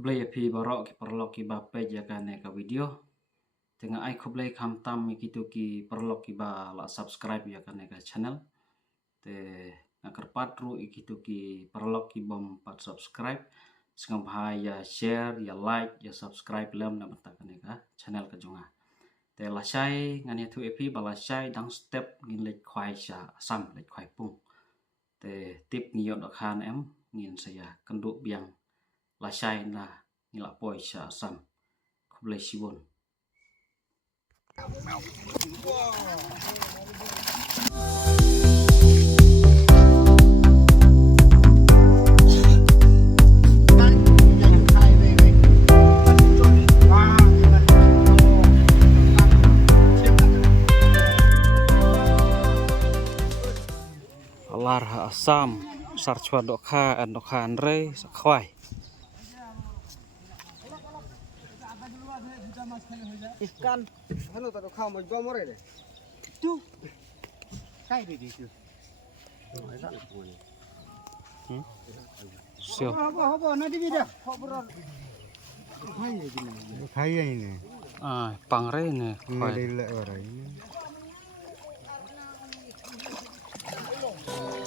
Kublai api barok ki perlok ki bape jakane ka video. Tengah ai kublai kam tam gitu ki perlok ki ba la subscribe jakane ka channel. Te ngakar patru gitu ki perlok ki bom pat subscribe. Sengam ya share ya like ya subscribe lem na bentakane ka channel ka jonga. Te la shai ngani tu api bala shai dang step ngin lek khwai sha sam lek khwai pung. Te tip ngiyot akhan em ngin saya kenduk biang la shai na ngila poi sha sam kublai sibon. Alar ha asam sarchwa dokha an dokha andre sakhwai Ikan, ano to kau mau jual more deh. Tu, kai deh itu. sio Apa, nanti bida. Kaya ini. pangre ne khwai Ini orang ini.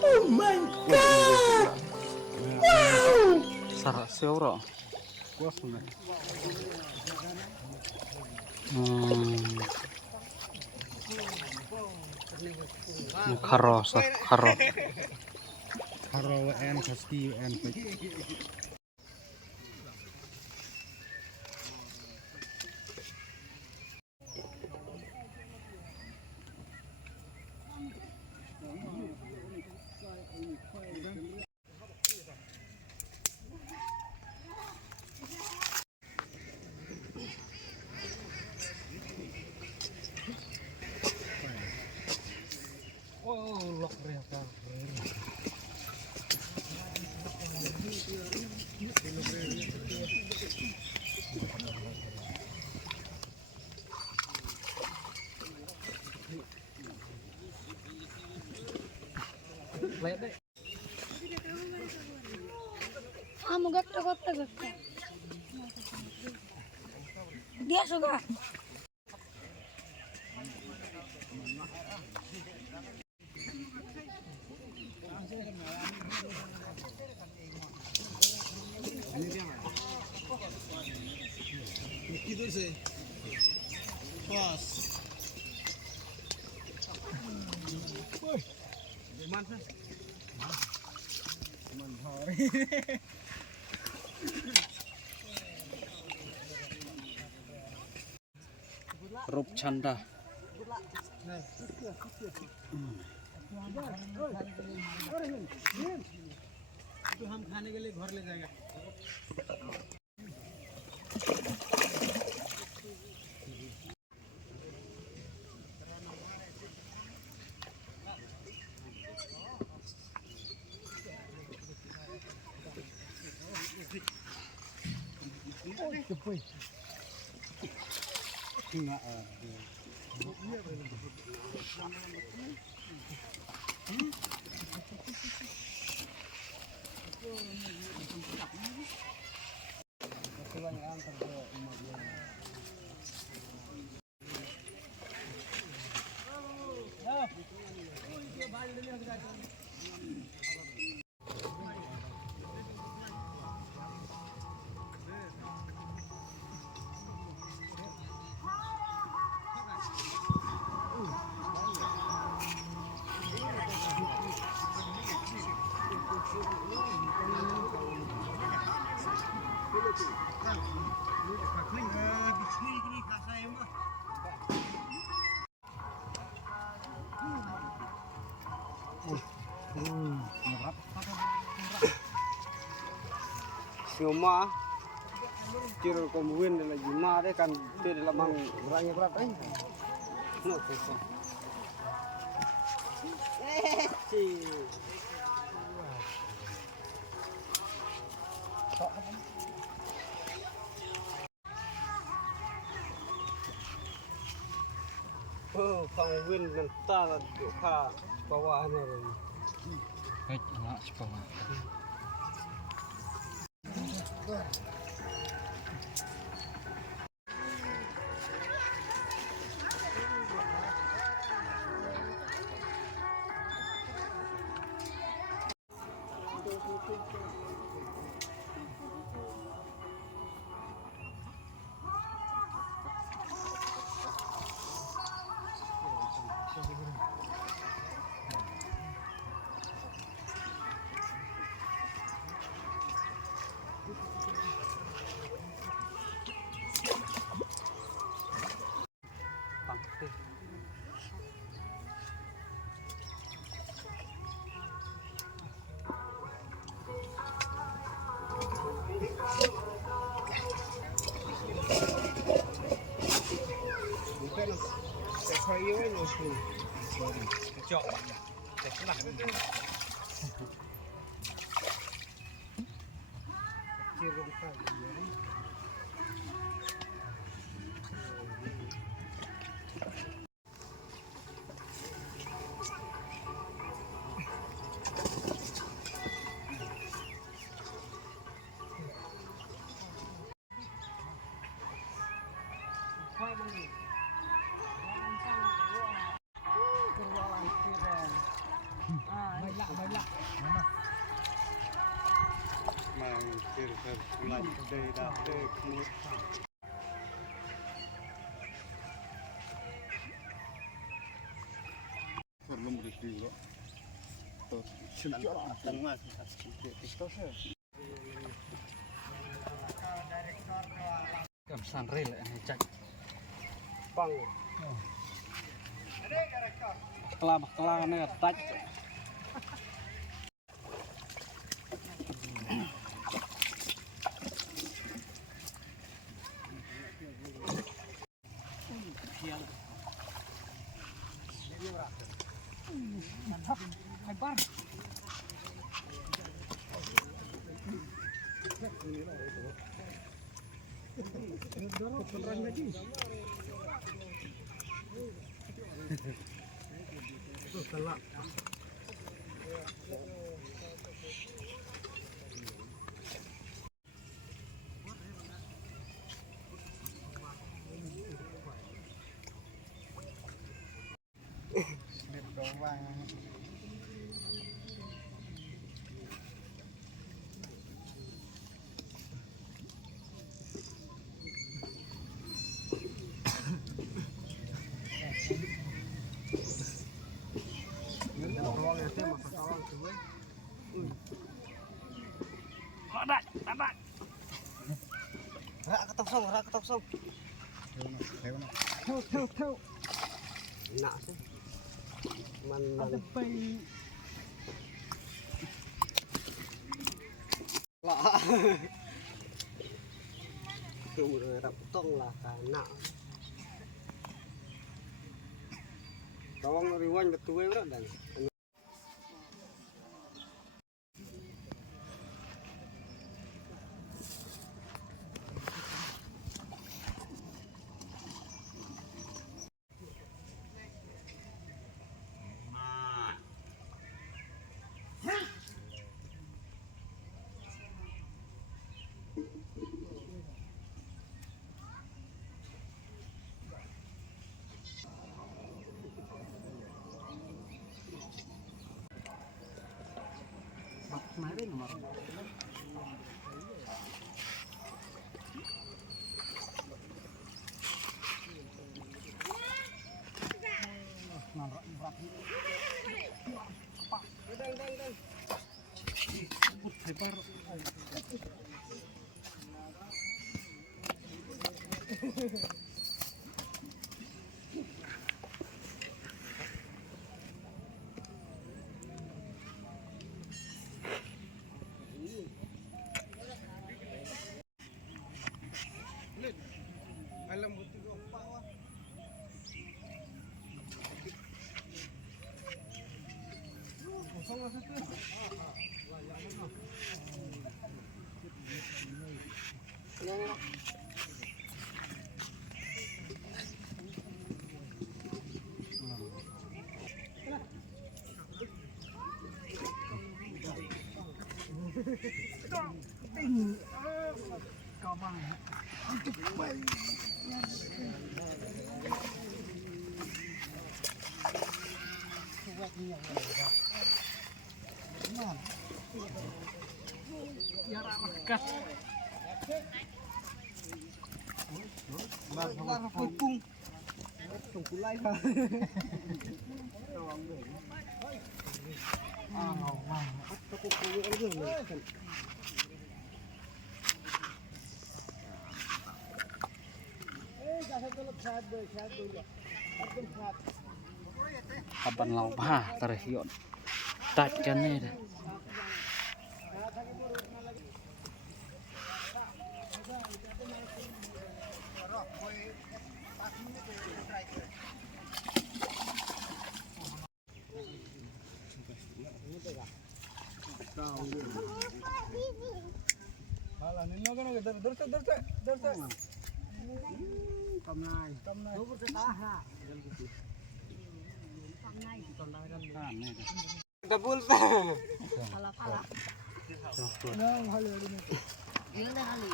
Oh my god! sar sio ro Kuas mana? kharo sa kharo Haro en kasti en. Oh, lock mereka. Kamu gata. Dia suka. Kidur sih. Pas. Woi. Mana? Manhari. rup chanda तो हम खाने के लिए घर ले जाएंगे Sioma kira kemudian lagi mah deh kan dia dalam orangnya berat eh no susah oh kemudian mental ka bawahan orang anak sepawa Mampir berbulan dari dapet belum berdiri kok. Tuh, tengah Kamsan rel cak. pang. Bakla ne touch. Rak ketok song. Theo. Nak sih. Man. Lah. Kemudian rak tong lah kana. Tawang riwan betul berat dan. Alam mo tigo pa wa. Kapan lau bah terhion. Touch kan ni. Halah nino kan dorce. Kamnai. Double pa. Pala. Nang halo ini. Iya dah kali.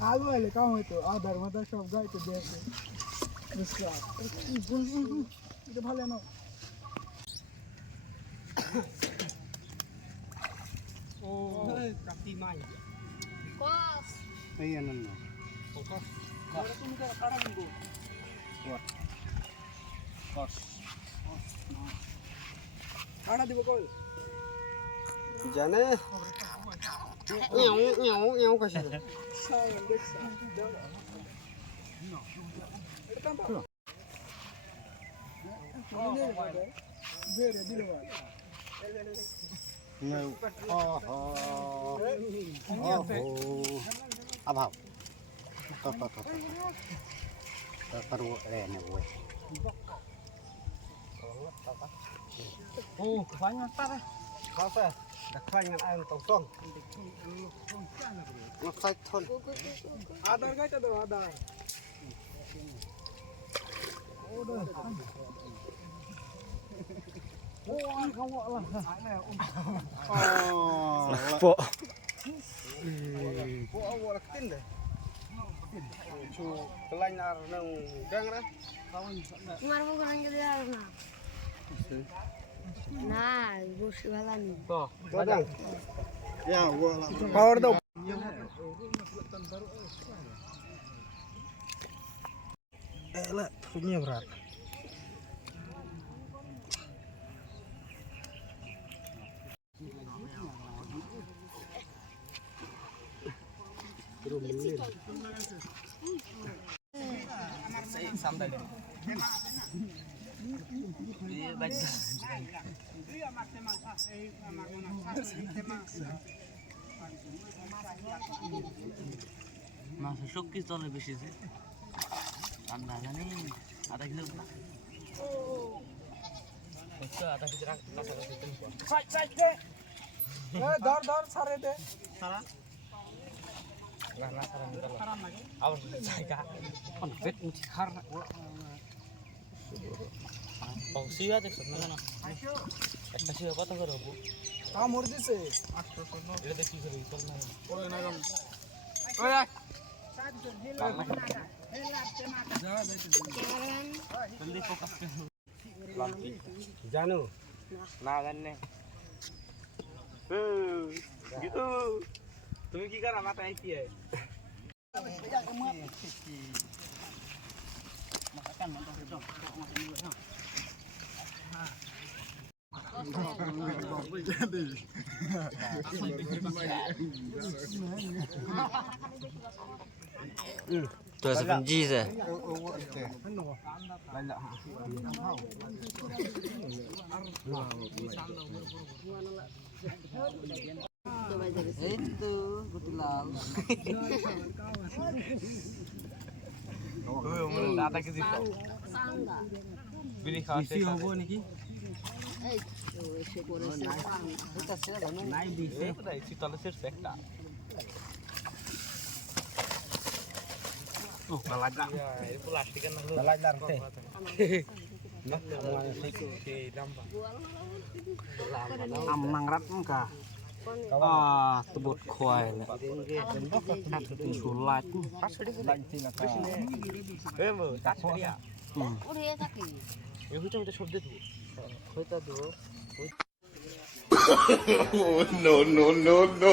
Halo ale kamu itu aadhar mata সব গাইতে দিয়েছে বুঝলা এটা ভালো না ও কাটি মাই Kos. এই আনন্দ কস কস তুমি তো কাটা নিবো কস কাটা দিব কই জানে এও কইছে Abang, perlu rene gue. Oh, kebanyakan tar. Kasa, dak kebanyakan air tong. Ngefight ton. Adar gaita do adar. Udah. Oh, kamu lah. Oh, Po. Po awal ketin deh. Cu kelanyar nang gang ra. Kemar mo kurang jadi na. Nah, bos balan. Tuh, badang. ya gua lah. Power daw. Lah, punya berat. মাছ শক্তি চলে বেশি যে ঠান্ডা জানি আধা কিলো আধা কেজি কাছাকাছি ধর ছাড়ে দে না না আবার জায়গা পেট মুঠি খার সিয়া দেখছ না না একটা সিয়া কত করে হবো কামড় দিছে এটা দেখি করে চল না ওই না গম জলদি ফোকাস জানো না জানে gitu তুমি কি করা মাথা আইছি tuh sebenci sih itu betulan ada ke situ beli khas sih hobo niki নাই দিছে এটা শীতল শেষ একটা ও লাগা এই প্লাস্টিকের না লাগলার তে না সেই lamba amang rat muka tebut khoai lah sulat mo tak dia Udah ya tapi. ya hujan kita shobde tu hoita do no, no, no, no.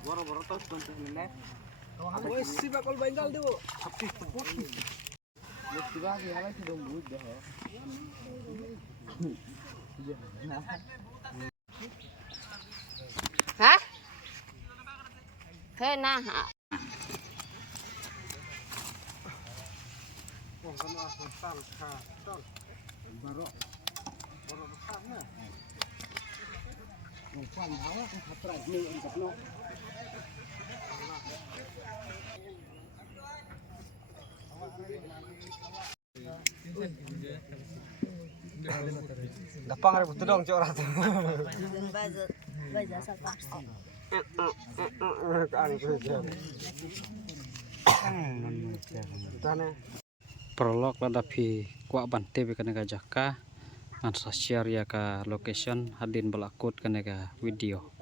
boro-boro tos konten ini ওই সিবা কল বেঙ্গল দেব 26 Hah? Hei nah. Dapang ada butuh dong cok ratu. Baca satu. Prolog lada pi kuak bante be kana jaka ngan sa share ya ka location hadin balakut kana ka video.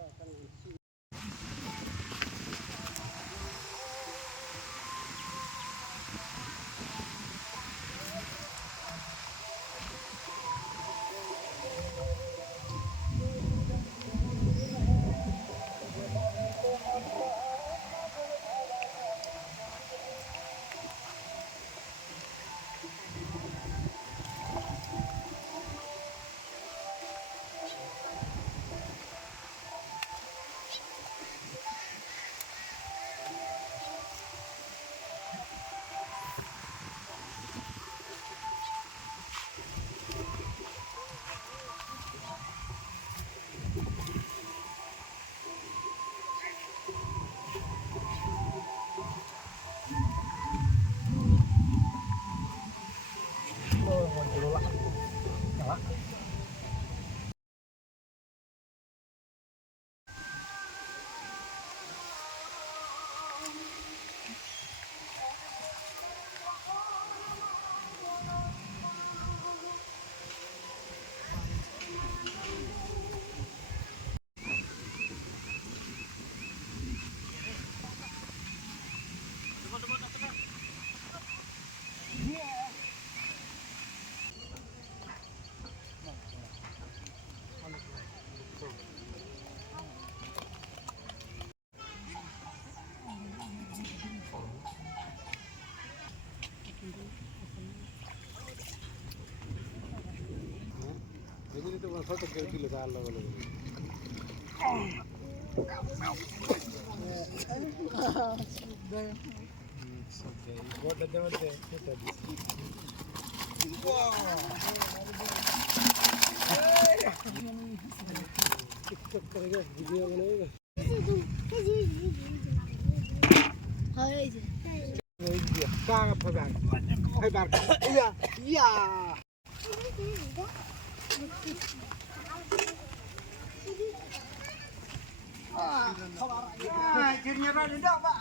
Akhirnya ada, Pak.